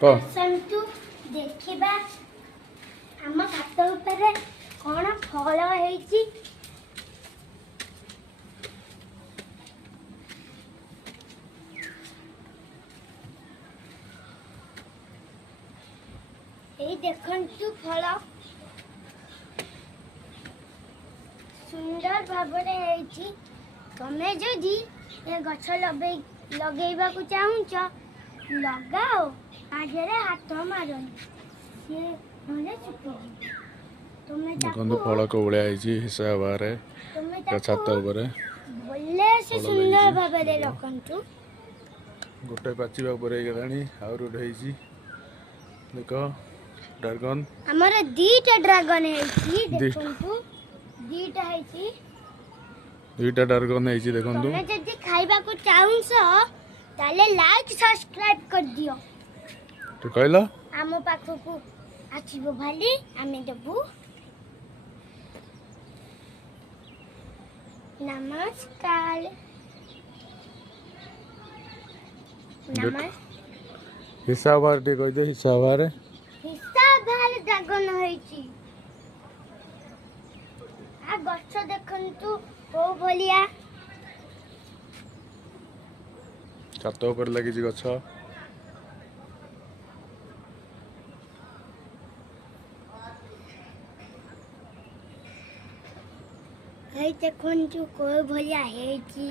ଆସନ୍ତୁ ଦେଖିବା ଆମ ଛାତ ଉପରେ କ'ଣ ଫଳ ହେଇଛି। ଏଇ ଦେଖନ୍ତୁ ଫଳ ସୁନ୍ଦର ଭାବରେ ହେଇଛି। ତମେ ଯଦି ଏ ଗଛ ଲଗେଇବାକୁ ଚାହୁଁଛ ଲଗାଅ, ଆଗରେ ହାତ ମାରନି, ସିଏ ନହେଲେ ଶୁଖିଯିବ। ଦେଖନ୍ତୁ ଫଳ କୋଉଭଳିଆ ହେଇଛି ହିସାବରେ ଛାତ ଉପରେ ଭଲସେ ସୁନ୍ଦର ଭାବରେ ରଖନ୍ତୁ। ଗୋଟେ ପାଚିବା ଉପରେ ହେଇଗଲାଣି, ଆଉ ଗୋଟେ ହେଇଛି। ଦେଖ ଡ୍ରାଗନ, ଆମର ଦିଟା ଡ୍ରାଗନ ହେଇଛି। ଦେଖନ୍ତୁ ଦିଟା ହେଇଛି, ଦୁଇଟା ଡ୍ରାଗନ ହେଇଛି। ଦେଖନ୍ତୁ ତମେ ଯଦି ଖାଇବାକୁ ଚାହୁଁଛ ତାହେଲେ ଲାଇକ୍ ସବସ୍କ୍ରାଇବ କରିଦିଅ। ତୁ କହିଲ ଆମ ପାଖକୁ ଆସିବ ଭାଲି ଆମେ ଦେବୁ। ନମସ୍କାର। ହିସାବରେ ଟିକେ କହିଦିଅ। ହିସାବରେ ଡ୍ରାଗନ ହେଇଛି। ଆ ଗଛ ଦେଖନ୍ତୁ କୋଉ ଭଳିଆ। ଛାତ ଉପରେ ଲାଗିଛି ଗଛ। ଏଇ ଦେଖନ୍ତୁ କୋଉ ଭଳିଆ ହେଇଛି।